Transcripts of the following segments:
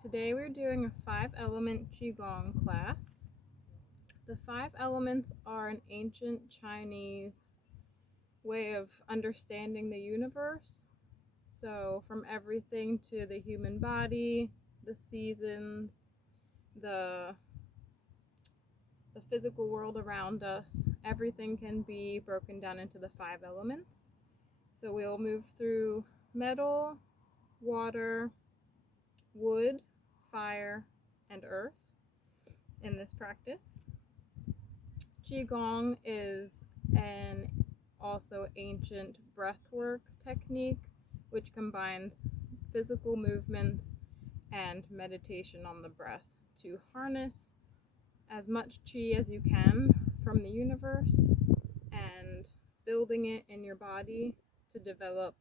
Today we're doing a 5-element Qigong class. The 5 elements are an ancient Chinese way of understanding the universe. So from everything to the human body, the seasons, the physical world around us, everything can be broken down into the 5 elements. So we'll move through metal, water, wood, fire, and earth in this practice. Qigong is an also ancient breathwork technique which combines physical movements and meditation on the breath to harness as much qi as you can from the universe and building it in your body to develop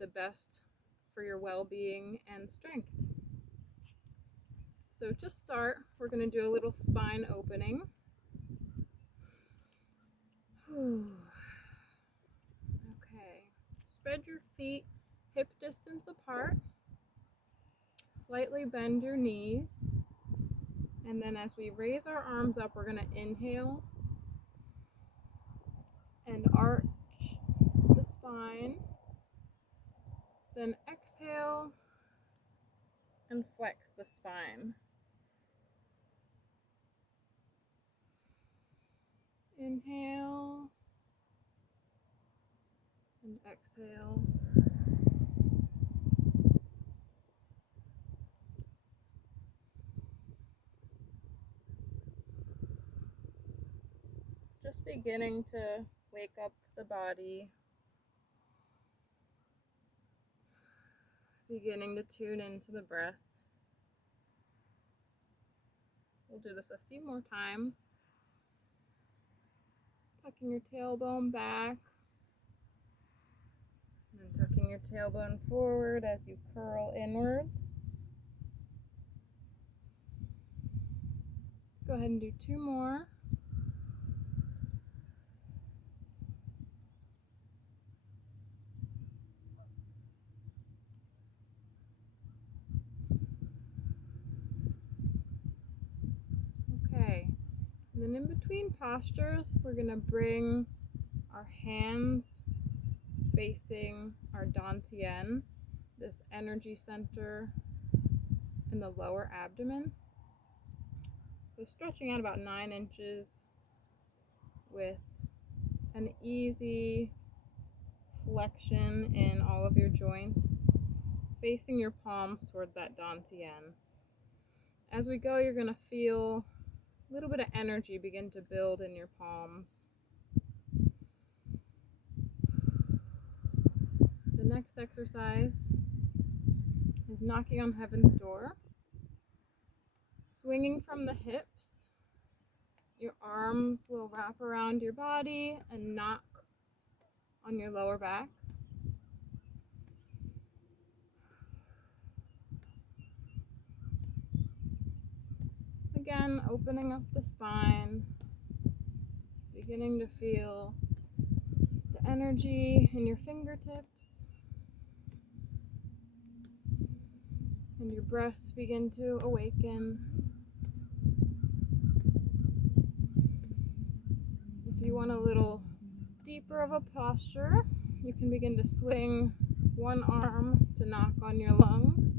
the best for your well-being and strength. So to start, we're going to do a little spine opening. Okay, spread your feet hip distance apart, slightly bend your knees, and then as we raise our arms up, we're going to inhale and arch the spine, then exhale and flex the spine. Inhale and exhale. Just beginning to wake up the body, beginning to tune into the breath. We'll do this a few more times. Tucking your tailbone back, and then tucking your tailbone forward as you curl inwards. Go ahead and do 2 more. Okay, and then in between postures, we're going to bring our hands facing our dantian, this energy center in the lower abdomen. So stretching out about 9 inches with an easy flexion in all of your joints, facing your palms toward that dantian. As we go, you're going to feel a little bit of energy begin to build in your palms. The next exercise is knocking on heaven's door. Swinging from the hips, your arms will wrap around your body and knock on your lower back. Again, opening up the spine, beginning to feel the energy in your fingertips, and your breaths begin to awaken. If you want a little deeper of a posture, you can begin to swing one arm to knock on your lungs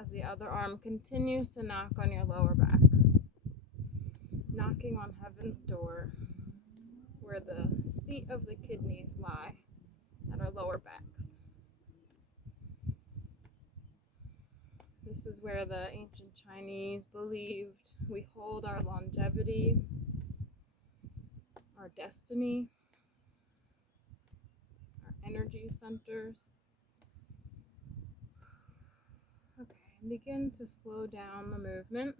as the other arm continues to knock on your lower back. Knocking on heaven's door, where the seat of the kidneys lie at our lower backs. This is where the ancient Chinese believed we hold our longevity, our destiny, our energy centers. Okay, begin to slow down the movement.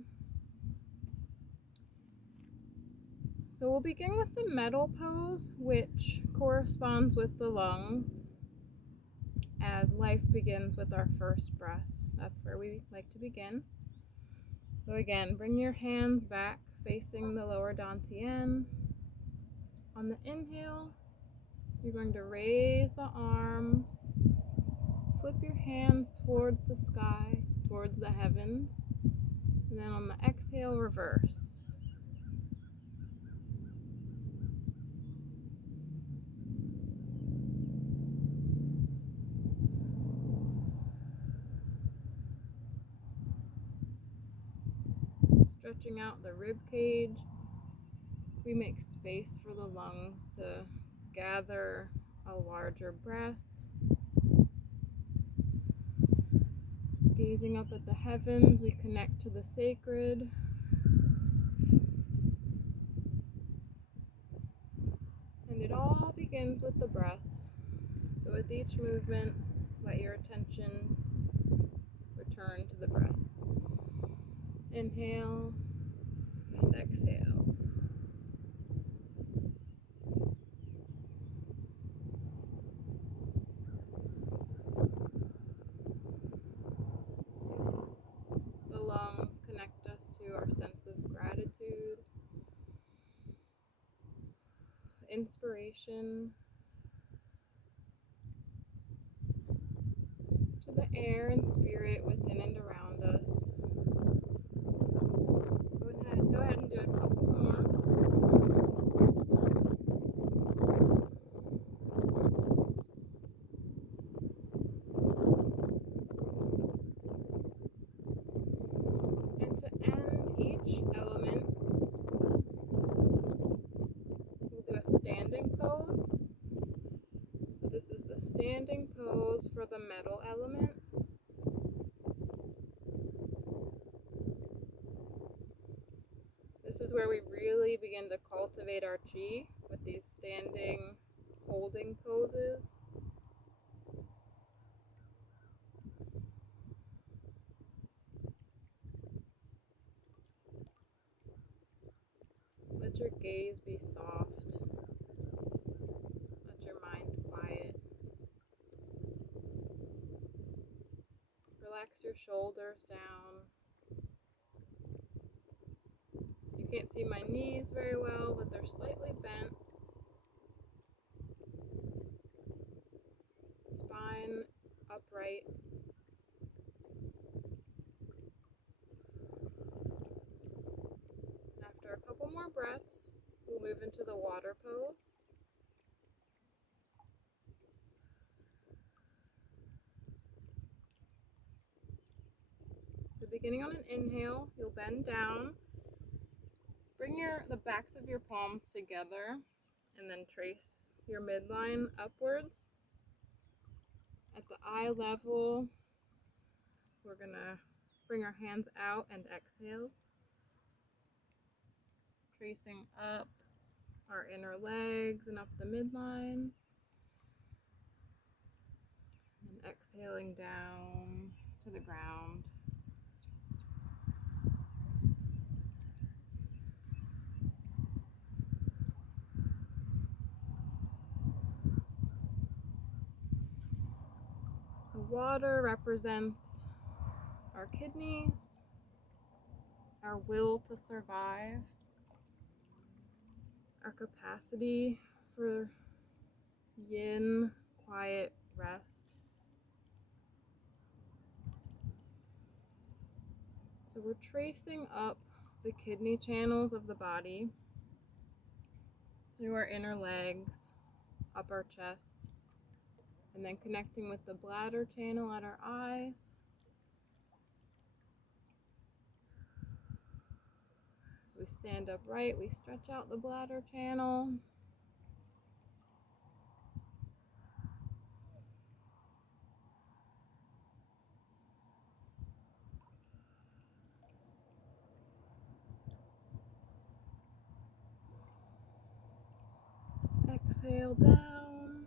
So we'll begin with the metal pose, which corresponds with the lungs, as life begins with our first breath. That's where we like to begin. So again, bring your hands back facing the lower dantian. On the inhale, you're going to raise the arms, flip your hands towards the sky towards the heavens. And then on the exhale, reverse. Stretching out the rib cage, we make space for the lungs to gather a larger breath. Gazing up at the heavens, we connect to the sacred. And it all begins with the breath. So with each movement, let your attention return to the breath. Inhale and exhale. The lungs connect us to our sense of gratitude, inspiration, to the air and spirit within and around us. Go ahead and do a couple more. And to end each element, we'll do a standing pose. So this is the standing pose for the metal element. This is where we really begin to cultivate our chi with these standing holding poses. Let your gaze be soft. Let your mind quiet. Relax your shoulders down. You can't see my knees very well, but they're slightly bent. Spine upright. After a couple more breaths, we'll move into the water pose. So beginning on an inhale, you'll bend down. Bring the backs of your palms together and then trace your midline upwards. At the eye level, we're going to bring our hands out and exhale. Tracing up our inner legs and up the midline. And exhaling down to the ground. The water represents our kidneys, our will to survive, our capacity for yin, quiet rest. So we're tracing up the kidney channels of the body through our inner legs, up our chest, and then connecting with the bladder channel at our eyes. As we stand upright, we stretch out the bladder channel. Exhale down.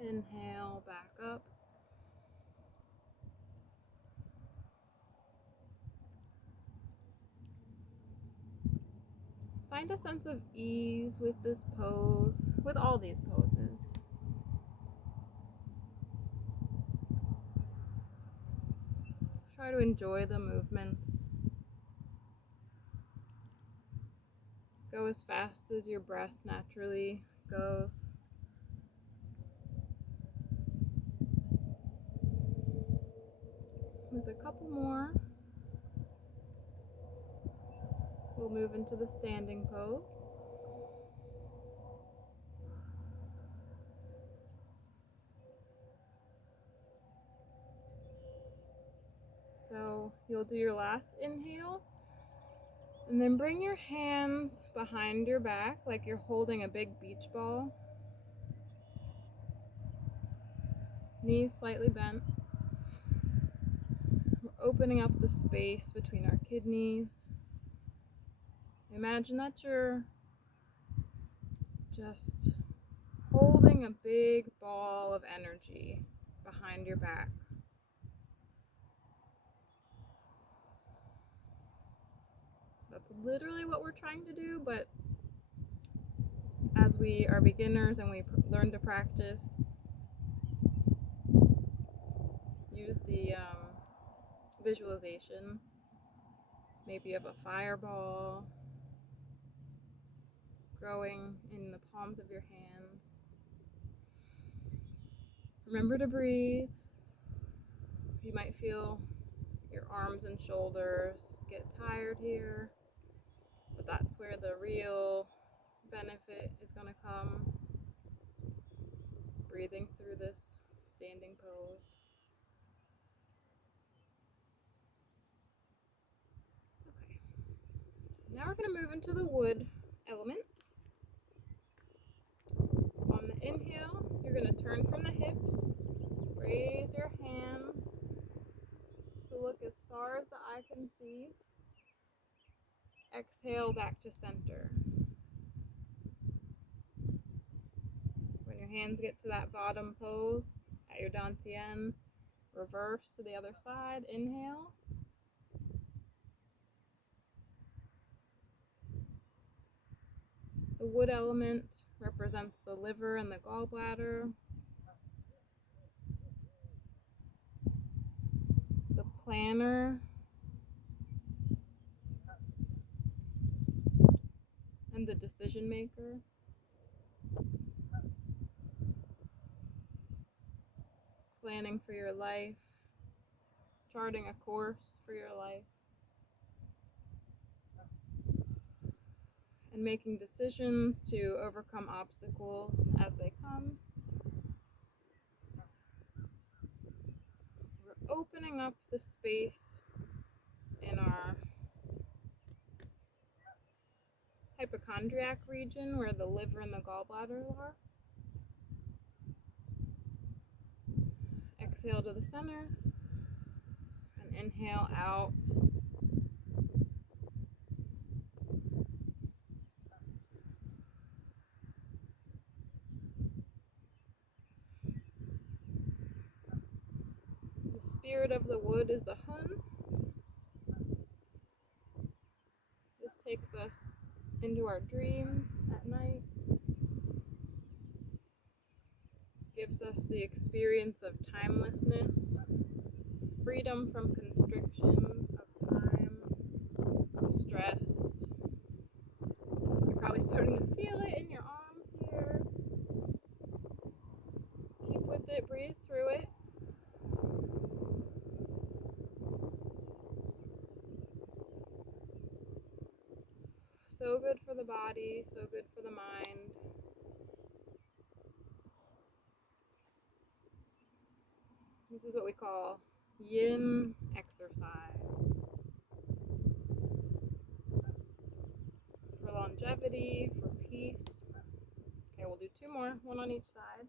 Inhale back up. Find a sense of ease with this pose, with all these poses. Try to enjoy the movements. Go as fast as your breath naturally goes. With a couple more, we'll move into the standing pose. So you'll do your last inhale, and then bring your hands behind your back like you're holding a big beach ball. Knees slightly bent. We're opening up the space between our kidneys. Imagine that you're just holding a big ball of energy behind your back. That's literally what we're trying to do, but as we are beginners and we learn to practice, use the visualization, maybe of a fireball growing in the palms of your hands. Remember to breathe. You might feel your arms and shoulders get tired here, but that's where the real benefit is going to come. Breathing through this standing pose. Okay. Now we're going to move into the wood element. On the inhale, you're going to turn from the hips, raise your hands to look as far as the eye can see. Exhale back to center. When your hands get to that bottom pose at your dantian, reverse to the other side. Inhale. The wood element represents the liver and the gallbladder. The planner and the decision maker. Planning for your life, charting a course for your life, and making decisions to overcome obstacles as they come. We're opening up the space in our hypochondriac region where the liver and the gallbladder are. Exhale to the center and inhale out. The spirit of the wood is the hun. This takes us into our dreams at night. Gives us the experience of timelessness, freedom from constriction of time, of stress. You're probably starting to feel it in your arms here. Keep with it, breathe through it. So good for the body, so good for the mind. This is what we call yin exercise. For longevity, for peace. Okay, we'll do two more, one on each side.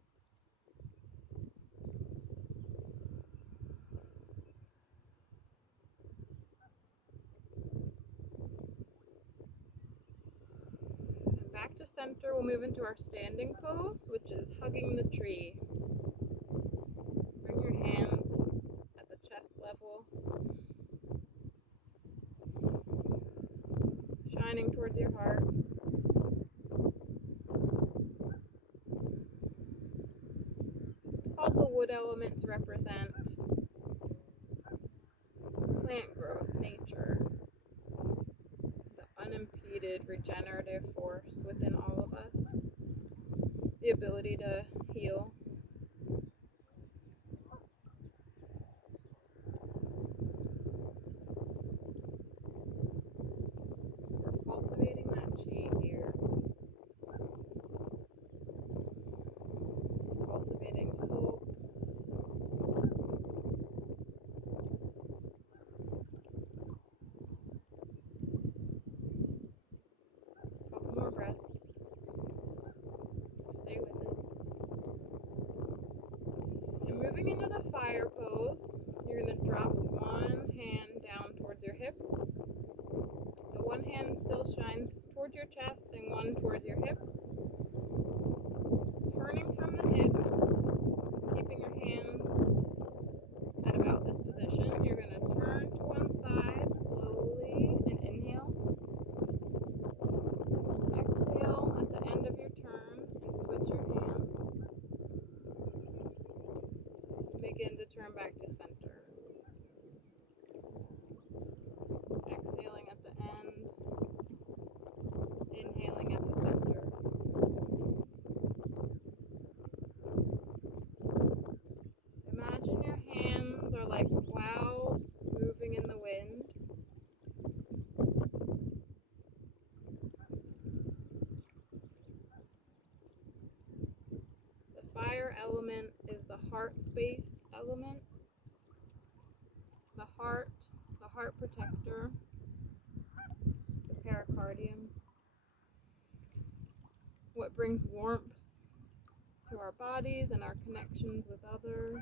And back to center, we'll move into our standing pose, which is hugging the tree. Bring your hands at the chest level, shining towards your heart. It's called the wood element to represent plant growth, nature, the unimpeded regenerative force within all of us, the ability to heal. moving into the fire pose, you're going to drop one hand down towards your hip. So one hand still shines towards your chest and one towards your hip. Turning from the hips, keeping your hands at about this position. You're going to turn to one side slowly and inhale. Exhale at the end of your turn and switch your hands. Begin to turn back to center. Exhaling at the end, inhaling at the center. Imagine your hands are like clouds moving in the wind. The fire element is the heart space element. The heart protector, the pericardium. What brings warmth to our bodies and our connections with others.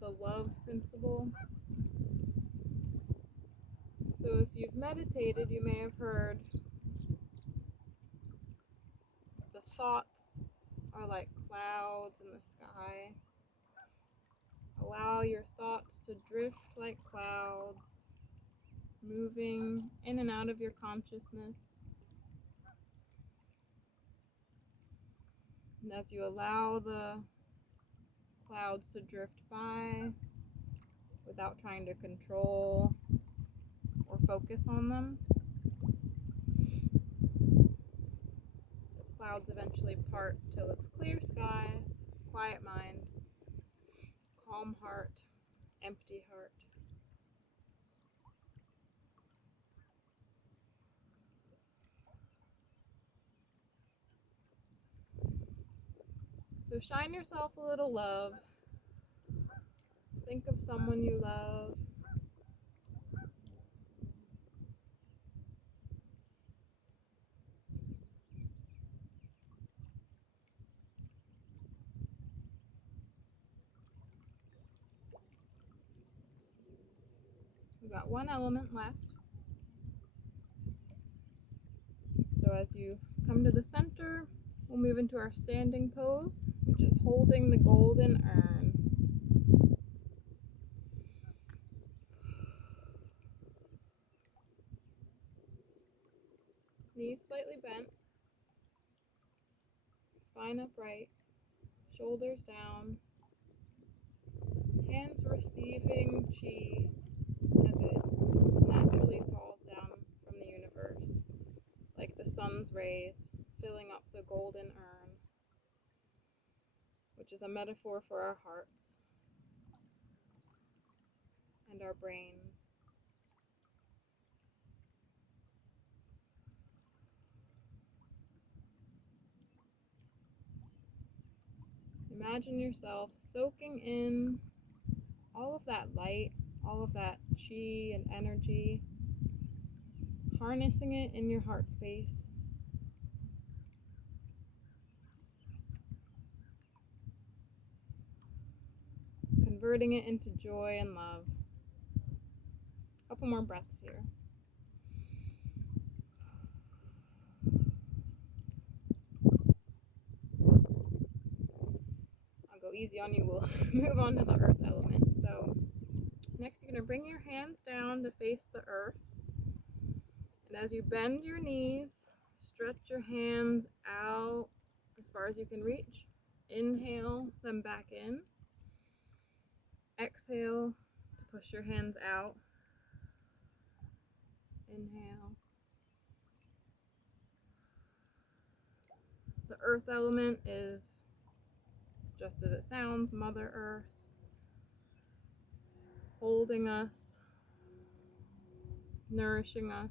The love principle. So if you've meditated, you may have heard the thoughts are like clouds in the sky. Allow your thoughts to drift like clouds, moving in and out of your consciousness. And as you allow the clouds to drift by without trying to control or focus on them, the clouds eventually part till it's clear skies, quiet mind, calm heart, empty heart. So shine yourself a little love. Think of someone you love. We've got one element left. So as you come to the center, we'll move into our standing pose, which is holding the golden urn. Knees slightly bent, spine upright, shoulders down, hands receiving chi as it naturally falls down from the universe, like the sun's rays filling up the golden urn, which is a metaphor for our hearts and our brains. Imagine yourself soaking in all of that light, all of that chi and energy, harnessing it in your heart space. Converting it into joy and love. A couple more breaths here. I'll go easy on you. We'll move on to the earth element. So next you're going to bring your hands down to face the earth. And as you bend your knees, stretch your hands out as far as you can reach. Inhale them back in. Exhale to push your hands out. Inhale. The earth element is, just as it sounds, Mother Earth, holding us, nourishing us.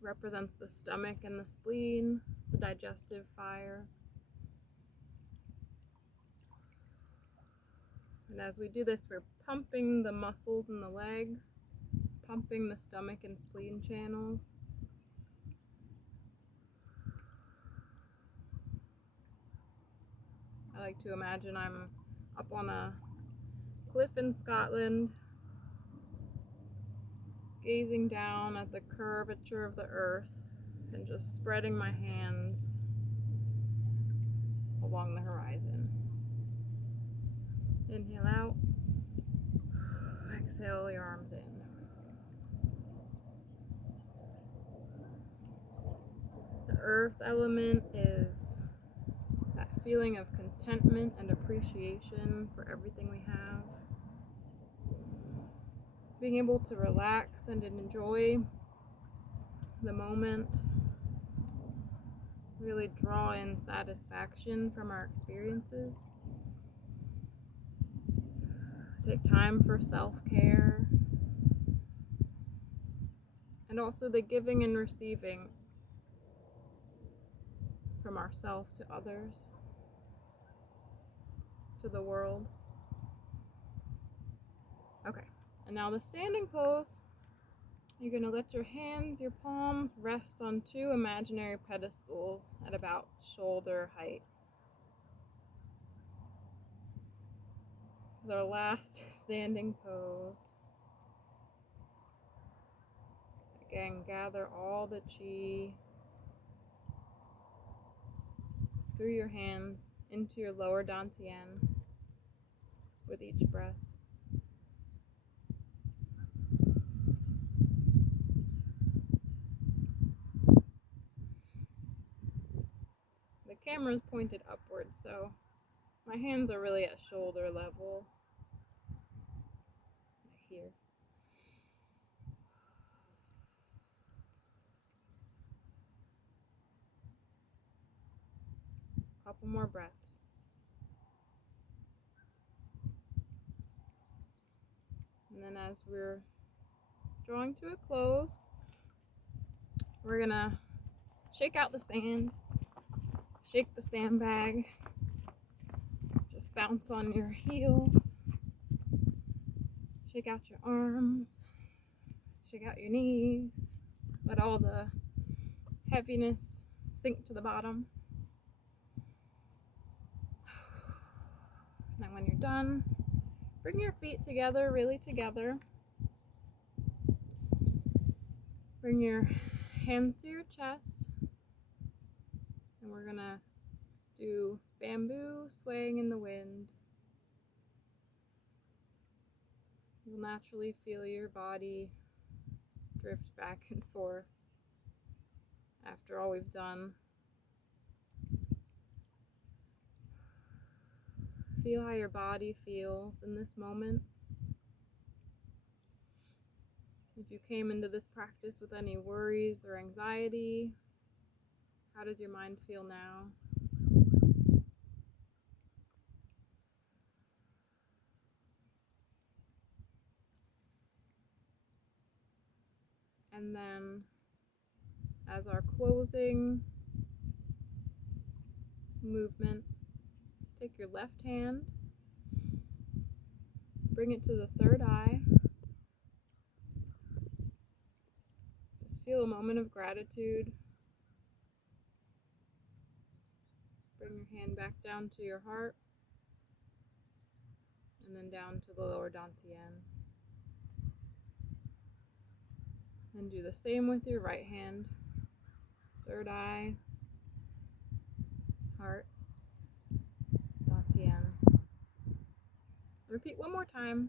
Represents the stomach and the spleen, the digestive fire. And as we do this, we're pumping the muscles in the legs, pumping the stomach and spleen channels. like to imagine I'm up on a cliff in Scotland, gazing down at the curvature of the earth and just spreading my hands along the horizon. Inhale out, exhale your arms in. The earth element is that feeling of contentment and appreciation for everything we have. Being able to relax and enjoy the moment, really draw in satisfaction from our experiences. Take time for self-care, and also the giving and receiving from ourselves to others, to the world. Okay, and now the standing pose. You're going to let your hands, your palms rest on two imaginary pedestals at about shoulder height. This is our last standing pose. Again, gather all the chi through your hands into your lower dantian with each breath. The camera is pointed upwards, so my hands are really at shoulder level. Here. Couple more breaths. And then as we're drawing to a close, we're gonna shake out the sand, shake the sandbag, just bounce on your heels, shake out your arms, shake out your knees, let all the heaviness sink to the bottom. And then when you're done, bring your feet together, really together. Bring your hands to your chest, and we're gonna do bamboo swaying in the wind. You'll naturally feel your body drift back and forth after all we've done. Feel how your body feels in this moment. If you came into this practice with any worries or anxiety, how does your mind feel now? And then, as our closing movement, take your left hand, bring it to the third eye. Just feel a moment of gratitude. Bring your hand back down to your heart, and then down to the lower dantian. And do the same with your right hand. Third eye, heart, dantian. Repeat one more time.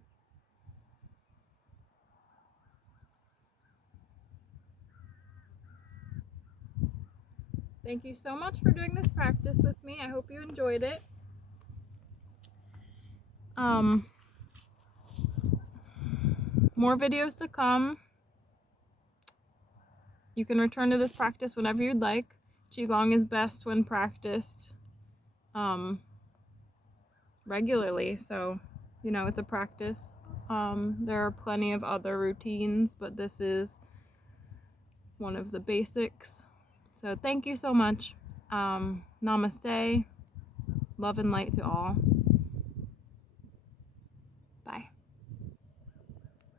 Thank you so much for doing this practice with me. I hope you enjoyed it. More videos to come. You can return to this practice whenever you'd like. Qigong is best when practiced regularly, so it's a practice. There are plenty of other routines, but this is one of the basics. So thank you so much. Namaste. Love and light to all.